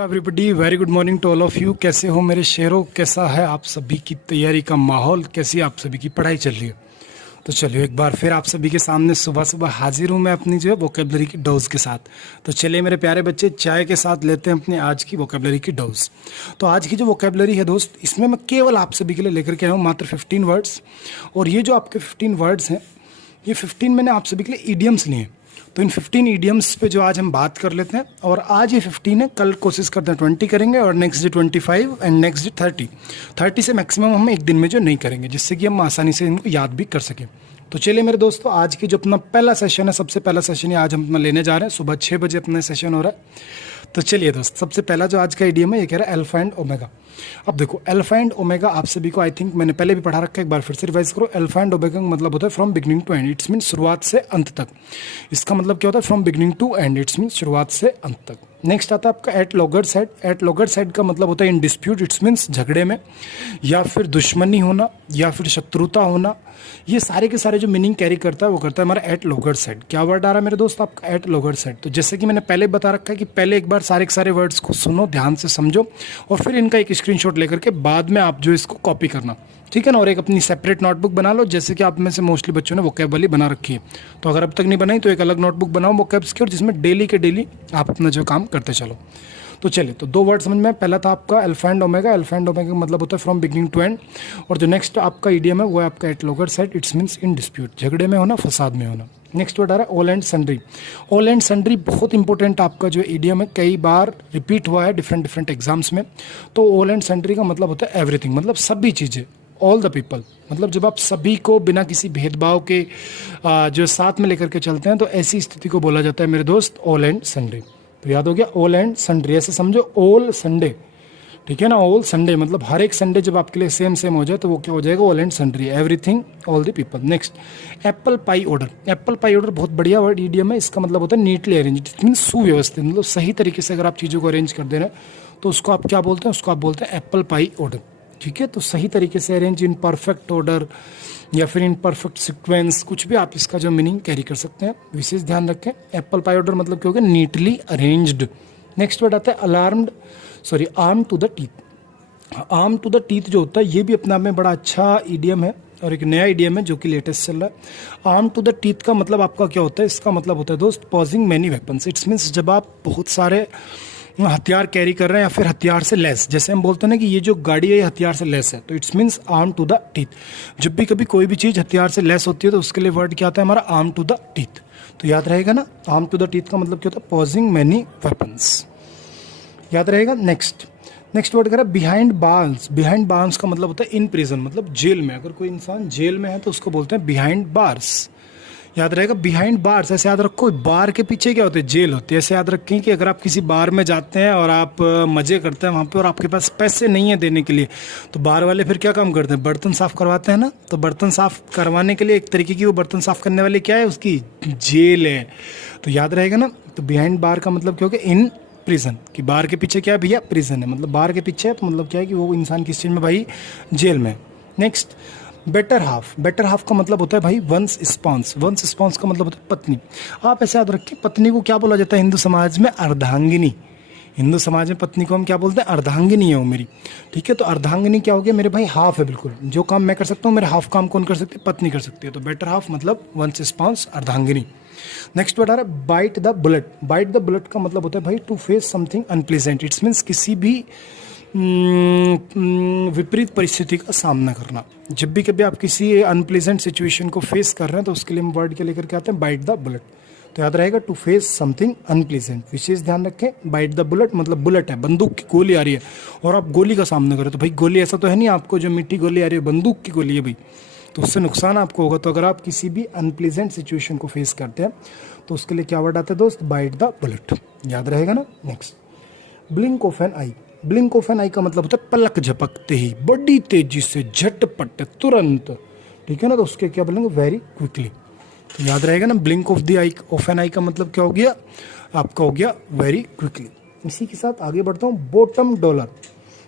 Everybody very good morning to all of you. कैसे हो मेरे शेरों, कैसा है आप सभी की तैयारी का माहौल, कैसी आप सभी की पढ़ाई चल रही है। तो चलिए एक बार फिर आप सभी के सामने सुबह सुबह हाजिर हूँ मैं अपनी जो है वोकेबलरी की डोज के साथ। तो चलिए मेरे प्यारे बच्चे, चाय के साथ लेते हैं अपनी आज की वोकेबलरी की डोज। तो आज की जो वोकेबलरी है दोस्त, इसमें मैं केवल आप सभी के लिए लेकर के आया हूँ मात्र 15 वर्ड्स। और ये जो आपके 15 वर्ड्स हैं, ये 15 मैंने आप सभी के लिए ईडियम्स लिए हैं। तो इन 15 ईडियम्स पे जो आज हम बात कर लेते हैं, और आज ये 15 है, कल कोशिश करते हैं 20 करेंगे, और next day 25 and next day 30 से मैक्सिमम हम एक दिन में जो नहीं करेंगे, जिससे कि हम आसानी से इनको याद भी कर सकें। तो चलिए मेरे दोस्तों, आज की जो अपना पहला सेशन है, सबसे पहला सेशन आज हम अपना लेने जा रहे हैं। सुबह 6 बजे अपना सेशन हो रहा है। तो चलिए दोस्त, सबसे पहला जो आज का ईडियम है, ये कह रहा है अल्फा एंड ओमेगा। अब देखो, अल्फा एंड ओमेगा आप सभी को आई थिंक मैंने पहले भी पढ़ा रखा है, एक बार फिर से रिवाइज करो। अल्फा एंड ओमेगा का मतलब होता है from beginning to end, it's mean शुरुआत से अंत तक। इसका मतलब क्या होता है? From beginning to end, it's mean शुरुआत से अंत तक। नेक्स्ट आता है आपका at logger side. At logger side का मतलब होता है इन डिस्प्यूट, इट्स मीन्स झगड़े में, या फिर दुश्मनी होना, या फिर शत्रुता होना। ये सारे के सारे जो मीनिंग कैरी करता है वो करता है हमारा एट लॉगर साइड। क्या वर्ड आ रहा है मेरे दोस्त आपका? At logger side. तो जैसे कि मैंने पहले बता रखा है कि पहले एक बार सारे के सारे वर्ड्स को सुनो, ध्यान से समझो, और फिर इनका एक स्क्रीनशॉट लेकर के बाद में आप जो इसको कॉपी करना, ठीक है ना। और एक अपनी सेपरेट नोटबुक बना लो, जैसे कि आप में से मोस्टली बच्चों ने वोकैब वाली बना रखी है। तो अगर अब तक नहीं बनाई तो एक अलग नोटबुक बनाओ वोकैब्स की, और जिसमें डेली के डेली आप अपना जो काम करते चलो। तो चलिए, तो दो वर्ड समझ में। पहला था आपका alpha and omega. Alpha and omega का मतलब होता है फ्रॉम बिगिनिंग टू एंड। और जो नेक्स्ट आपका ईडियम है वो है आपका at logger side, it's means in dispute, झगड़े में होना, फसाद में होना। नेक्स्ट वर्ड आ रहा है all and sundry. All and sundry बहुत इंपॉर्टेंट आपका जो ईडियम है, कई बार रिपीट हुआ है डिफरेंट डिफरेंट एग्जाम्स में। तो ऑल एंड सन्ड्री का मतलब होता है एवरीथिंग, मतलब सभी चीज़ें, ऑल द पीपल। मतलब जब आप सभी को बिना किसी भेदभाव के जो साथ में लेकर के चलते हैं, तो ऐसी स्थिति को बोला जाता है मेरे दोस्त ऑल एंड सन्ड्री। तो याद हो गया, ऑल एंड सन्ड्री। ऐसे समझो, ऑल संडे, ठीक है ना। ऑल संडे मतलब हर एक संडे जब आपके लिए सेम सेम हो जाए तो वो क्या हो जाएगा? All and sundry, everything, all the people. Next apple pie order. Apple pie order बहुत बढ़िया वर्ड ईडियम है। इसका मतलब होता है नीटली अरेंज, इट मीन सुव्यवस्थित, मतलब सही तरीके से अगर आप चीज़ों को अरेंज कर दे रहे हैं तो उसको आप क्या बोलते हैं? उसको आप बोलते हैं एप्पल पाई ऑर्डर, ठीक है। तो सही तरीके से अरेंज, इन परफेक्ट ऑर्डर, या फिर इन परफेक्ट सीक्वेंस, कुछ भी आप इसका जो मीनिंग कैरी कर सकते हैं। विशेष ध्यान रखें, एप्पल पाई ऑर्डर मतलब क्या हो गया? Neatly arranged. नेक्स्ट वर्ड आता है arm to the teeth. Arm to the teeth जो होता है, ये भी अपने आप में बड़ा अच्छा ईडियम है, और एक नया ईडियम है जो कि लेटेस्ट चल रहा है। आर्म टू द टीथ का मतलब आपका क्या होता है? इसका मतलब होता है दोस्त pausing many weapons. It's means जब आप बहुत सारे हथियार कैरी कर रहे हैं, या फिर हथियार से लेस, जैसे हम बोलते हैं ना कि ये जो गाड़ी है ये हथियार से लेस है, तो it's means arm to the teeth. जब भी कभी कोई भी चीज़ हथियार से लेस होती है तो उसके लिए वर्ड क्या आता है हमारा? Arm to the teeth. तो याद रहेगा ना, आर्म टू द टीथ का मतलब क्या होता है? पॉजिंग मैनी वेपन्स, याद रहेगा। नेक्स्ट वर्ड करा बिहाइंड बार्स। बिहाइंड बार्स का मतलब होता है इन प्रिजन, मतलब जेल में। अगर कोई इंसान जेल में है तो उसको बोलते हैं बिहाइंड बार्स, याद रहेगा। बिहाइंड बार्स, ऐसे याद रखो, बार के पीछे क्या होते हैं? जेल होती है। ऐसे याद रखें कि अगर आप किसी बार में जाते हैं और आप मज़े करते हैं वहाँ पे, और आपके पास पैसे नहीं है देने के लिए, तो बार वाले फिर क्या काम करते हैं? बर्तन साफ़ करवाते हैं ना। तो बर्तन साफ़ करवाने के लिए एक तरीके की वो बर्तन साफ़ करने वाले क्या है? उसकी जेल है। तो याद रहेगा ना। तो बिहाइंड बार का मतलब क्या हो गया? In prison. कि बार के पीछे क्या है भैया? प्रिजन है। मतलब बार के पीछे है तो मतलब क्या है कि वो इंसान किस चीज़ में भाई? जेल में। Next better half. Better half का मतलब होता है भाई वंस स्पॉन्स। वंस स्पॉन्स का मतलब होता है पत्नी। आप ऐसे याद रखिए, पत्नी को क्या बोला जाता है हिंदू समाज में? अर्धांगिनी। हिंदू समाज में पत्नी को हम क्या बोलते हैं? अर्धांगिनी है वो मेरी, ठीक है। तो अर्धांगिनी क्या हो गया मेरे भाई? हाफ है बिल्कुल। जो काम मैं कर सकता हूँ, मेरे हाफ काम कौन कर सकती है? पत्नी कर सकती है। तो बेटर हाफ मतलब वंस स्पॉन्स, अर्धांगिनी। नेक्स्ट वर्ड आ रहा है bite the bullet. Bite the bullet का मतलब होता है भाई to face something unpleasant. It's means किसी भी विपरीत परिस्थिति का सामना करना। जब भी कभी आप किसी अनप्लीजेंट सिचुएशन को फेस कर रहे हैं तो उसके लिए हम वर्ड के लेकर के आते हैं बाइट द बुलेट। तो याद रहेगा टू फेस समथिंग अनप्लीजेंट। विशेष ध्यान रखें, बाइट द बुलेट मतलब बुलेट है, बंदूक की गोली आ रही है और आप गोली का सामना करें, तो भाई गोली ऐसा तो है नहीं आपको जो मीठी गोली आ रही है, बंदूक की गोली है भाई, तो उससे नुकसान आपको होगा। तो अगर आप किसी भी अनप्लीजेंट सिचुएशन को फेस करते हैं तो उसके लिए क्या वर्ड आता है दोस्त? बाइट द बुलेट, याद रहेगा ना। Next blink of an eye. Blink of an eye का मतलब होता है पलक झपकते ही, बड़ी तेजी से, झटपट, तुरंत, ठीक है ना। तो उसके क्या बोलेंगे? Very quickly. तो याद रहेगा ना, ब्लिंक ऑफ एन आई का मतलब क्या हो गया आपका? हो गया वेरी क्विकली। इसी के साथ आगे बढ़ता हूँ, बॉटम डॉलर।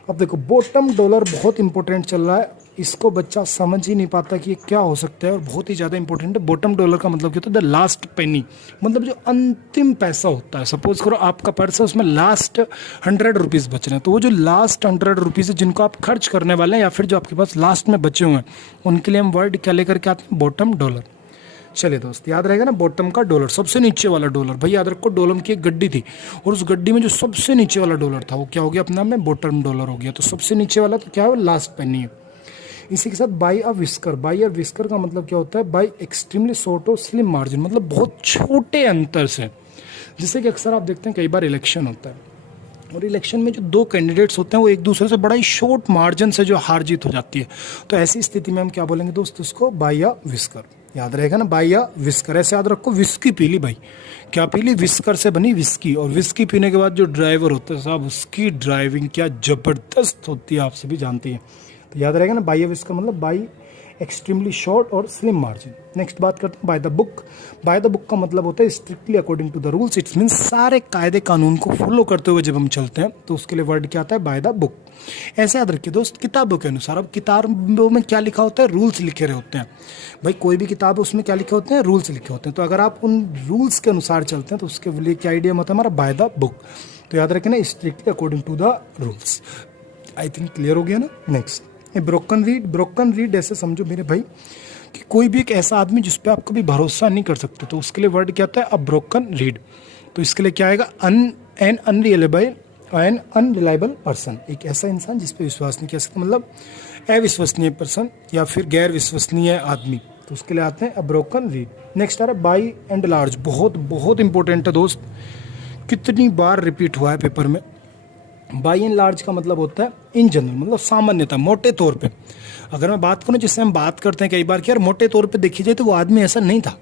अब देखो, बॉटम डॉलर बहुत इंपॉर्टेंट चल रहा है इसको बच्चा समझ ही नहीं पाता कि ये क्या हो सकता है, और बहुत ही ज़्यादा इंपॉर्टेंट है। बॉटम डॉलर का मतलब क्या होता है? द लास्ट पेनी, मतलब जो अंतिम पैसा होता है। सपोज करो आपका पर्स है, उसमें लास्ट 100 रुपीज़ बच रहे हैं, तो वो जो लास्ट 100 रुपीज़ है जिनको आप खर्च करने वाले हैं, या फिर जो आपके पास लास्ट में बचे हुए हैं, उनके लिए हम वर्ड क्या लेकर के आते हैं? Bottom dollar. चलिए दोस्त, याद रहेगा ना, बॉटम का डॉलर, सबसे नीचे वाला डॉलर। भाई याद रखो, डॉलर की एक गड्डी थी, और उस गड्डी में जो सबसे नीचे वाला डॉलर था वो क्या हो गया अपना में? बॉटम डॉलर हो गया। तो सबसे नीचे वाला तो क्या है? लास्ट पेनी है। इसी के साथ by a whisker. By a whisker का मतलब क्या होता है? बाई एक्सट्रीमली शॉर्ट और स्लिम मार्जिन, मतलब बहुत छोटे अंतर से। जैसे कि अक्सर आप देखते हैं कई बार इलेक्शन होता है, और इलेक्शन में जो दो कैंडिडेट्स होते हैं वो एक दूसरे से बड़ा ही शॉर्ट मार्जिन से जो हार जीत हो जाती है, तो ऐसी स्थिति में हम क्या बोलेंगे दोस्त? उसको बाई अ विस्कर। याद रहेगा ना, बाई अ विस्कर। ऐसे याद रखो, विस्की पी ली भाई, क्या पी ली? विस्कर से बनी विस्की। और विस्की पीने के बाद जो ड्राइवर होता है साहब, उसकी ड्राइविंग क्या ज़बरदस्त होती है, आप सभी जानती हैं। तो याद रहेगा ना, बाई अ विस्कर मतलब बाई एक्सट्रीमली शॉर्ट और स्लिम मार्जिन। नेक्स्ट बात करते हैं by the book. By the book का मतलब होता है strictly according to the rules. It's means सारे कायदे कानून को फॉलो करते हुए जब हम चलते हैं, तो उसके लिए वर्ड क्या आता है? Bye the book. ऐसे याद रखिए दोस्त, किताबों के अनुसार। अब किताबों में क्या लिखा होता है? रूल्स लिखे रहे होते हैं। भाई कोई भी किताब है, उसमें क्या लिखे होते हैं? रूल्स लिखे होते हैं। तो अगर आप उन रूल्स के अनुसार चलते हैं, तो उसके लिए क्या आइडिया होता है हमारा? By the book. तो याद रखें ना, strictly according to the rules. I think clear हो गया ना। Next, broken reed. Broken reed ऐसे समझो मेरे भाई कि कोई भी एक ऐसा आदमी जिस पे आप कभी भरोसा नहीं कर सकते, तो उसके लिए वर्ड क्या आता है? A broken read. तो इसके लिए क्या आएगा? एन अनरिलायबल पर्सन, एक ऐसा इंसान जिस पे विश्वास नहीं कर सकता, मतलब अविश्वसनीय पर्सन या फिर गैर विश्वसनीय आदमी, तो उसके लिए आते हैं अ ब्रोकन रीड। नेक्स्ट आ रहा है बाई एंड लार्ज। बहुत बहुत इंपॉर्टेंट है दोस्त, कितनी बार रिपीट हुआ है पेपर में। बाई एंड लार्ज का मतलब होता है इन जनरल, मतलब सामान्यतः, मोटे तौर पे। अगर मैं बात करूं, जिससे हम बात करते हैं कई बार कि यार मोटे तौर पे देखी जाए तो वो आदमी ऐसा नहीं था।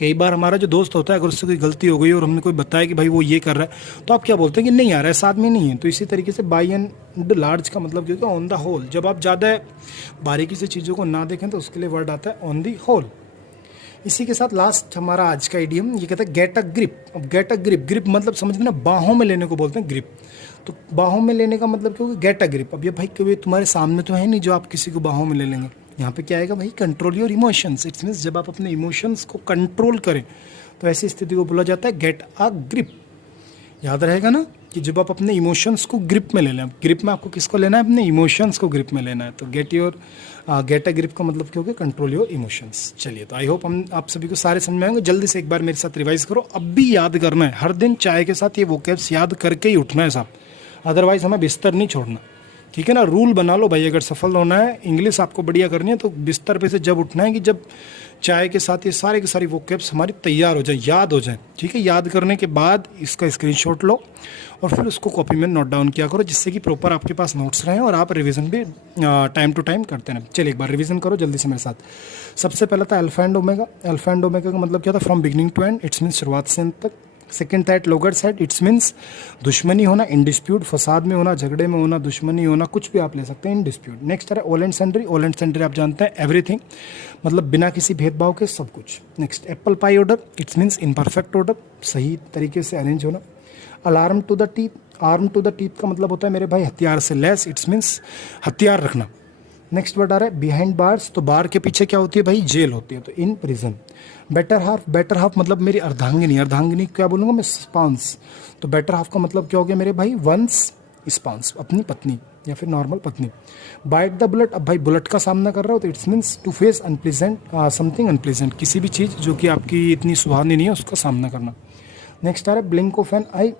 कई बार हमारा जो दोस्त होता है, अगर उससे कोई गलती हो गई और हमने कोई बताया कि भाई वो ये कर रहा है, तो आप क्या बोलते हैं कि नहीं यार ऐसा आदमी नहीं है। तो इसी तरीके से बाई एंड लार्ज का मतलब क्योंकि ऑन द होल, जब आप ज़्यादा बारीकी से चीज़ों को ना देखें तो उसके लिए वर्ड आता है ऑन दी होल। इसी के साथ लास्ट हमारा आज का इडियम ये कहता है गेट अ ग्रिप। अब गेट अ ग्रिप, ग्रिप मतलब समझना, बाहों में लेने को बोलते हैं ग्रिप। तो बाहों में लेने का मतलब क्योंकि गेट अ ग्रिप। अब ये भाई कभी तुम्हारे सामने तो है नहीं जो आप किसी को बाहों में ले लेंगे। यहाँ पे क्या आएगा भाई? Control your emotions. It's means जब आप अपने इमोशंस को कंट्रोल करें, तो ऐसी स्थिति को बोला जाता है गेट अ ग्रिप। याद रहेगा ना कि जब आप अपने इमोशंस को ग्रिप में ले लें। ग्रिप में आपको किसको लेना है? अपने इमोशंस को ग्रिप में लेना है। तो गेट अ ग्रिप का मतलब क्या हो गया? Control your emotions. चलिए, तो आई होप हम आप सभी को सारे समझ में आएंगे। जल्दी से एक बार मेरे साथ रिवाइज करो। अब भी याद करना है, हर दिन चाय के साथ ये वोकैब्स याद करके ही उठना है साहब, अदरवाइज हमें बिस्तर नहीं छोड़ना, ठीक है ना। रूल बना लो भाई, अगर सफल होना है, इंग्लिश आपको बढ़िया करनी है, तो बिस्तर पे से जब उठना है कि जब चाय के साथ ये सारे के सारी वोकैब्स हमारी तैयार हो जाए, याद हो जाए, ठीक है। याद करने के बाद इसका स्क्रीनशॉट लो और फिर उसको कॉपी में नोट डाउन किया करो, जिससे कि प्रॉपर आपके पास नोट्स रहें और आप रिवीजन भी टाइम टू टाइम करते रहें। चलिए एक बार रिवीजन करो जल्दी से मेरे साथ। सबसे पहला था alpha and omega. Alpha and omega का मतलब क्या था? From beginning to end, it's means शुरुआत से अंत तक। सेकेंड था at logger side, it's means दुश्मनी होना, इन डिस्प्यूट, फसाद में होना, झगड़े में होना, दुश्मनी होना, कुछ भी आप ले सकते हैं, इन डिस्प्यूट। नेक्स्ट है all and sundry. All and sundry आप जानते हैं एवरीथिंग, मतलब बिना किसी भेदभाव के सब कुछ। Next apple pie order, it's means in perfect order, सही तरीके से अरेंज होना। Alarm to the teeth, arm to the teeth का मतलब होता है मेरे भाई हथियार से लैस, इट्स मीन्स हथियार रखना। नेक्स्ट वर्ड आ रहा है बिहाइंड बार्स, तो बार के पीछे क्या होती है भाई? जेल होती है, तो in prison. Better half, better half मतलब मेरी अर्धांगिनी, अर्धांगिनी क्या बोलूँगा मैं? स्पाउंस। तो बेटर हाफ का मतलब क्या हो गया मेरे भाई? वंस स्पाउंस, अपनी पत्नी या फिर नॉर्मल पत्नी। बाइट द बुलेट, अब भाई बुलेट का सामना कर रहा हो तो it's means to face unpleasant something unpleasant, किसी भी चीज़ जो कि आपकी इतनी सुहावनी नहीं है उसका सामना करना। नेक्स्ट आ रहा है ब्लिंक ऑफ एन आई,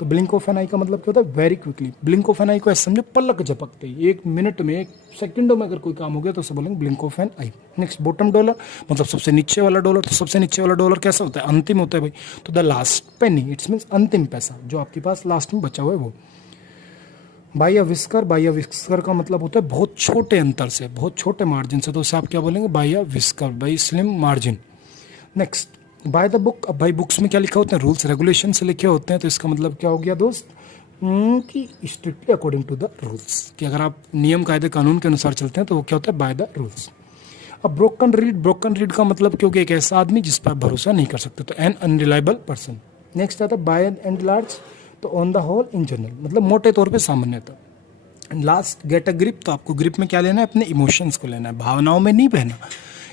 तो ब्लिंक ऑफ एन आई का मतलब क्या होता है? Very quickly. Blink of an eye को ऐसे समझो पलक झपकते ही, एक मिनट में, एक सेकंडों में अगर कोई काम हो गया तो उसे बोलेंगे blink of an eye. Next bottom dollar, मतलब सबसे नीचे वाला डॉलर। तो सबसे नीचे वाला डॉलर कैसा होता है? अंतिम होता है भाई। तो the last Penney, it's means अंतिम पैसा जो आपके पास लास्ट में बचा हुआ है वो। By a whisker, by a whisker का मतलब होता है बहुत छोटे अंतर से, बहुत छोटे मार्जिन से, तो उसे आप क्या बोलेंगे? By a whisker, by slim margin. Next bye the book, अब भाई बुक्स में क्या लिखा होता है? रूल्स रेगुलेशन से लिखे होते हैं, तो इसका मतलब क्या हो गया दोस्त? कि strictly according to the rules, कि अगर आप नियम कायदे कानून के अनुसार चलते हैं तो वो क्या होता है? By the rules. अब ब्रोकन रीड, ब्रोकन रीड का मतलब क्योंकि एक ऐसा आदमी जिस पर आप भरोसा नहीं कर सकते, तो एन अनरिलायबल पर्सन। नेक्स्ट आता है बाय एंड लार्ज, तो on the whole in general, मतलब मोटे तौर पर सामान्यतः। लास्ट गेट अ ग्रिप, तो आपको ग्रिप में क्या लेना है, अपने इमोशंस को लेना है, भावनाओं में नहीं बहना।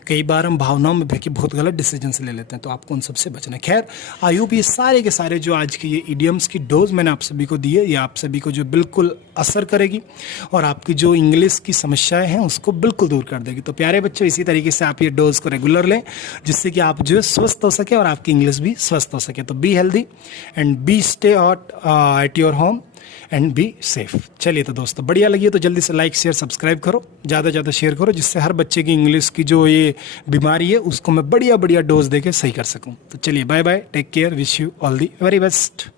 कई बार हम भावनाओं में बह के बहुत गलत डिसीजंस ले लेते हैं, तो आपको उन सबसे बचना है। खैर, आई होप ये सारे के सारे जो आज के ये इडियम्स की डोज मैंने आप सभी को दी है, ये आप सभी को जो बिल्कुल असर करेगी और आपकी जो इंग्लिश की समस्याएं हैं उसको बिल्कुल दूर कर देगी। तो प्यारे बच्चों, इसी तरीके से आप ये डोज को रेगुलर लें, जिससे कि आप जो है स्वस्थ हो सके और आपकी इंग्लिश भी स्वस्थ हो सके। तो be healthy and be stay at your home and be safe. चलिए तो दोस्तों, बढ़िया लगी है तो जल्दी से लाइक शेयर सब्सक्राइब करो, ज़्यादा से ज़्यादा शेयर करो, जिससे हर बच्चे की इंग्लिश की जो ये बीमारी है उसको मैं बढ़िया बढ़िया डोज देके सही कर सकूं। तो चलिए, bye bye, take care, wish you all the very best.